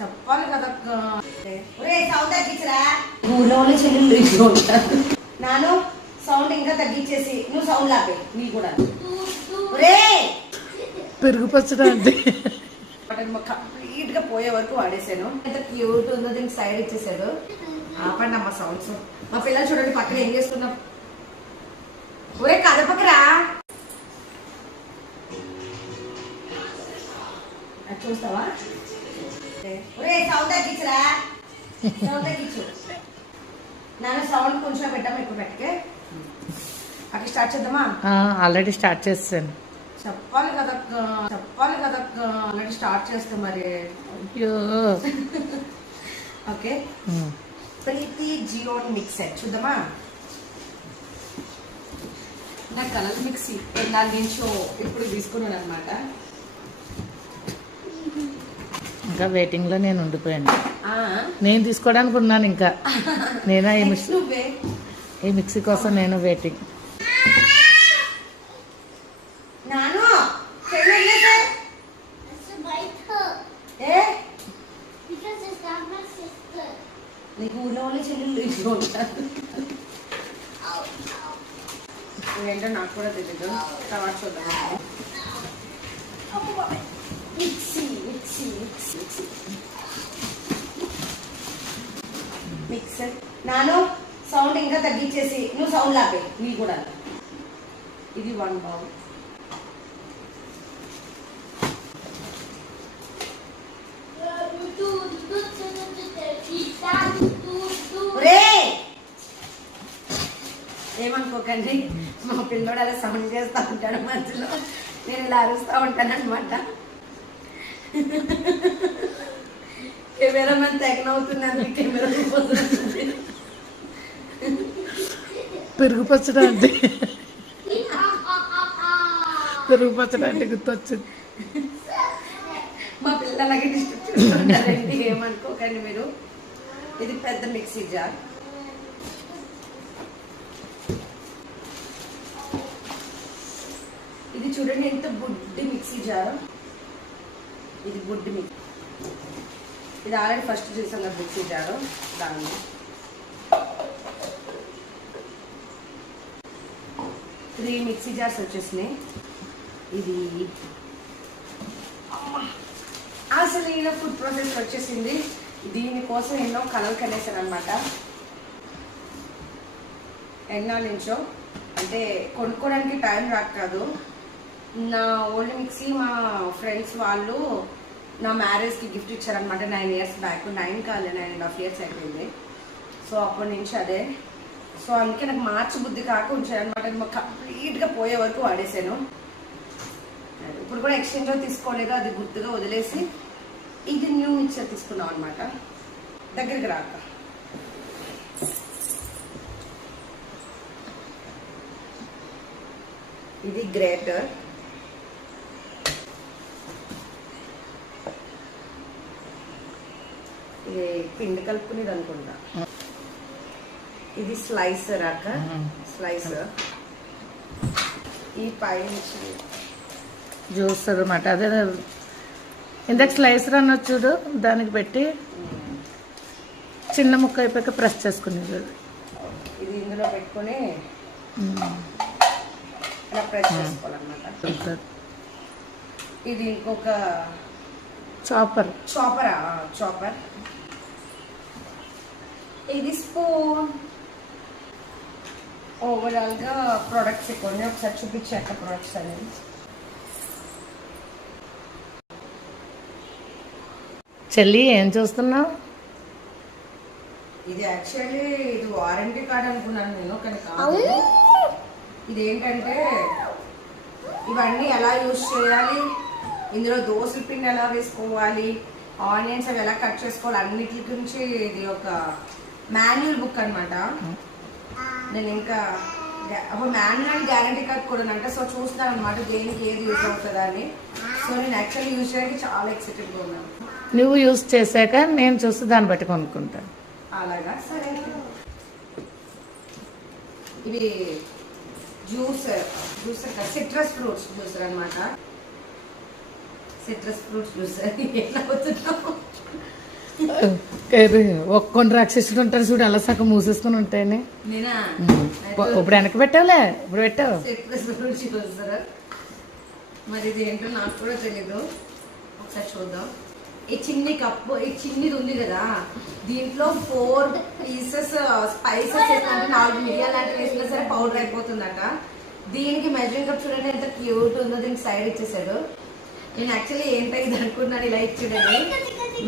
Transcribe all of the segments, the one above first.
చెప్పాలి కదా సౌండ్ తగ్గించరా ఊళ్ళో వాళ్ళు చెల్లెళ్ళు ఇంట్లో ఉంటారు. నాను సౌండ్ ఇంకా తగ్గించేసి నువ్వు సౌండ్ లాపే నీ కూడా రే పెరుగు పచ్చడి అంటే కంప్లీట్ గా పోయే వరకు వాడేసాను. ఎంత క్యూట్ ఉందో దీనికి సైడ్ ఇచ్చేసాడు. ఆపండి అమ్మ సౌండ్స్. మా పిల్లలు చూడండి పక్కన ఏం చేస్తున్నాం. ఒరే కదపకరా చూస్తావా. ఒరే సౌండ్ తగ్గించరా సౌండ్ తగ్గించు. నాన్న సౌండ్ కొంచెం పెట్టాము ఎక్కువ పెట్టకే. అక్కడ స్టార్ట్ చేద్దామా? ఆల్రెడీ స్టార్ట్ చేస్తాను. చెప్పాలి కదా ఆల్రెడీ స్టార్ట్ చేస్తాం మరి. అయ్యో ఓకే ప్రీతి జియోన్ మిక్సర్ చూద్దామా. నా కలర్ మిక్సీ నాలుగు నుంచో ఇప్పుడు తీసుకున్నాను అనమాట. ఇంకా వెయిటింగ్ లో నేను ఉండిపోయాను. నేను తీసుకోవడానికి ఉన్నాను. ఇంకా నేనా ఈ మిక్సీ కోసం నేను వెయిటింగ్. నీకు ఊళ్ళో వాళ్ళు చెల్లెళ్ళు ఇంట్లో ఉంటారు. ఏంటో నాకు కూడా తెలియదు. తర్వాత చూద్దాం. Mixie mixie mixie mixie mixer. నాను సౌండ్ ఇంకా తగ్గించేసి నువ్వు సౌండ్ లాపే నీ కూడా. ఇది 1 బౌల్. ఏమనుకోకండి, మా పిల్లోడు అలా సౌండ్ చేస్తూ ఉంటాడు మధ్యలో, నేను ఇలా అరుస్తూ ఉంటాను అనమాట. కెమెరా మన తెగనవుతుంది. కెమెరా పెరుగు పచ్చడి అంటే పెరుగు పచ్చడి అంటే గుర్తొచ్చింది. మా పిల్లలకి డిస్టర్బ్ చేస్తుంటారండి, ఏమనుకోకండి మీరు. ఇది పెద్ద మిక్సీ జార్. ఇది చూడండి ఎంత బుడ్డి మిక్సీ జార్. ఇది బుడ్డి మిక్సీ. ఇది ఆల్రెడీ ఫస్ట్ చూసాం కదా మిక్సీ జారు. దాన్ని 3 మిక్సీ జార్స్ వచ్చేసినాయి. ఇది అసలు ఇలా ఫుడ్ ప్రాసెస్ వచ్చేసింది. దీనికోసం ఎన్నో కలర్ కనేసాను అనమాట. ఎన్నో నుంచో అంటే కొనుక్కోవడానికి టైం రాక కాదు. నా ఓల్డ్ మిక్సీ మా ఫ్రెండ్స్ వాళ్ళు నా మ్యారేజ్కి గిఫ్ట్ ఇచ్చారనమాట 9 ఇయర్స్ బ్యాక్. 9 కాదు 9.5 ఇయర్స్ అయిపోయింది. సో అప్పటి నుంచి అదే. సో అందుకే నాకు మార్చి బుద్ధి కాక ఉంచారనమాట. కంప్లీట్గా పోయే వరకు వాడేసాను. ఇప్పుడు కూడా ఎక్స్చేంజ్లో తీసుకోలేదు, అది గుర్తుగా వదిలేసి ఇది న్యూ మిక్సర్ తీసుకున్నాం అనమాట. దగ్గరికి రాక ఇది గ్రేటర్. ఇది పిండి కలుపుకునేది అనుకుంటా. ఇది స్లైసర్ అక్క, స్లైసర్. ఈ పై నుంచి జ్యూసర్ అన్నమాట. అదే ఇందాక స్లైసర్ అన్నది చూడు, దానికి పెట్టి చిన్న ముక్క అయిపోయాక ప్రెస్ చేసుకునేది. ఇది ఇందులో పెట్టుకొని ఇలా ప్రెస్ చేసుకోవాలన్నమాట. ఇది ఇంకొక చాపర్. చాపర్. ఇది స్పూన్. ఓవరాల్ గా ప్రొడక్ట్స్ కొన్ని ఒకసారి చూపించాక ప్రొడక్ట్స్ అనేది. చెల్లి ఏం చూస్తున్నావు? ఇది యాక్చువల్లీ ఇది వారంటీ కార్డ్ అనుకున్నాను నేను, కానీ కాదు. ఇదేంటంటే ఇవన్నీ ఎలా యూజ్ చేయాలి, ఇందులో దోసల పిండి ఎలా వేసుకోవాలి, ఆనియన్స్ అవి ఎలా కట్ చేసుకోవాలి, అన్నిటి గురించి ఇది ఒక మాన్యువల్ బుక్ అనమాట. నేను ఇంకా మాన్యువల్ గ్యారంటీ కార్డ్ కూడా అంట. సో చూస్తున్నాను అనమాట దేనికి ఏది యూజ్ అవుతుందా అని. సో నేను యాక్చువల్లీ యూజ్ చేయడానికి చాలా ఎక్సైటెడ్గా ఉన్నాను. నువ్వు యూజ్ చేశాక నేను చూస్తే దాన్ని బట్టి కొనుక్కుంటాను. అలాగా సరే. ఇవి జ్యూసర్ సిట్రస్ ఫ్రూట్స్ జ్యూసర్ అనమాట. Citrus fruits juicer. ఎలా అవుతున్నావు? కొన్ని రాక్షసుడు ఉంటారు చూడు అలా సగం మూసేసుకుని ఉంటాయని. నేనా ఇప్పుడు వెనక పెట్టావులే, ఇప్పుడు పెట్టావు. చూస్తారా మరి ఇది ఏంటో నాకు కూడా తెలీదు, ఒకసారి చూద్దాం. ఈ చిన్ని కప్పు, ఈ చిన్నిది ఉంది కదా, దీంట్లో 4 పీసెస్ స్పైసెస్ వేసినట్టు 4 మిరియాలు లాంటివి వేసినా సరే పౌడర్ అయిపోతుందట. దీనికి మెజరింగ్ కప్ చూడండి ఎంత క్యూట్ ఉందో, దీనికి సైడ్ ఇచ్చేసాడు. నేను యాక్చువల్లీ ఏంటో ఇది అనుకున్నాను ఇలా ఇచ్చాడని.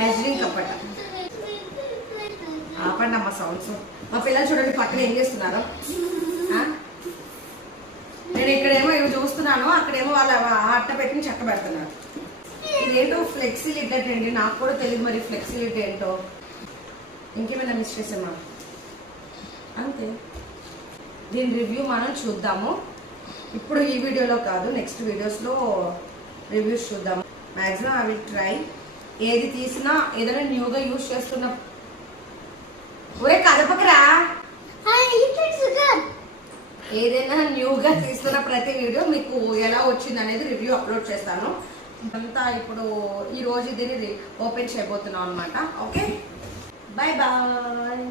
మెజరింగ్ కప్ అట. ఆపండి అమ్మ సౌండ్స్. మా పిల్లలు చూడండి పక్కన ఏం చేస్తున్నారు. నేను ఇక్కడేమో ఇవి చూస్తున్నాను, అక్కడేమో వాళ్ళ అట్ట పెట్టి చెక్క పెడుతున్నారు. ఇదేంటో ఫ్లెక్సీ లిడ్ అండి, నాకు కూడా తెలియదు మరి ఫ్లెక్సీ లిడ్ ఏంటో. ఇంకేమైనా మిస్ చేసామా? అంతే. దీని రివ్యూ మనం చూద్దాము. ఇప్పుడు ఈ వీడియోలో కాదు, నెక్స్ట్ వీడియోస్లో రివ్యూస్ చూద్దాము. Maximum I will try. ఏది తీసినా ఏదైనా న్యూగా యూజ్ చేస్తున్న ఒరే కదపకరా, ఏదైనా న్యూగా తీస్తున్న ప్రతి వీడియో మీకు ఎలా వచ్చింది అనేది రివ్యూ అప్లోడ్ చేస్తాను. అంతా ఇప్పుడు ఈ రోజు దీన్ని ఓపెన్ చేయబోతున్నాం అనమాట. Okay, bye bye.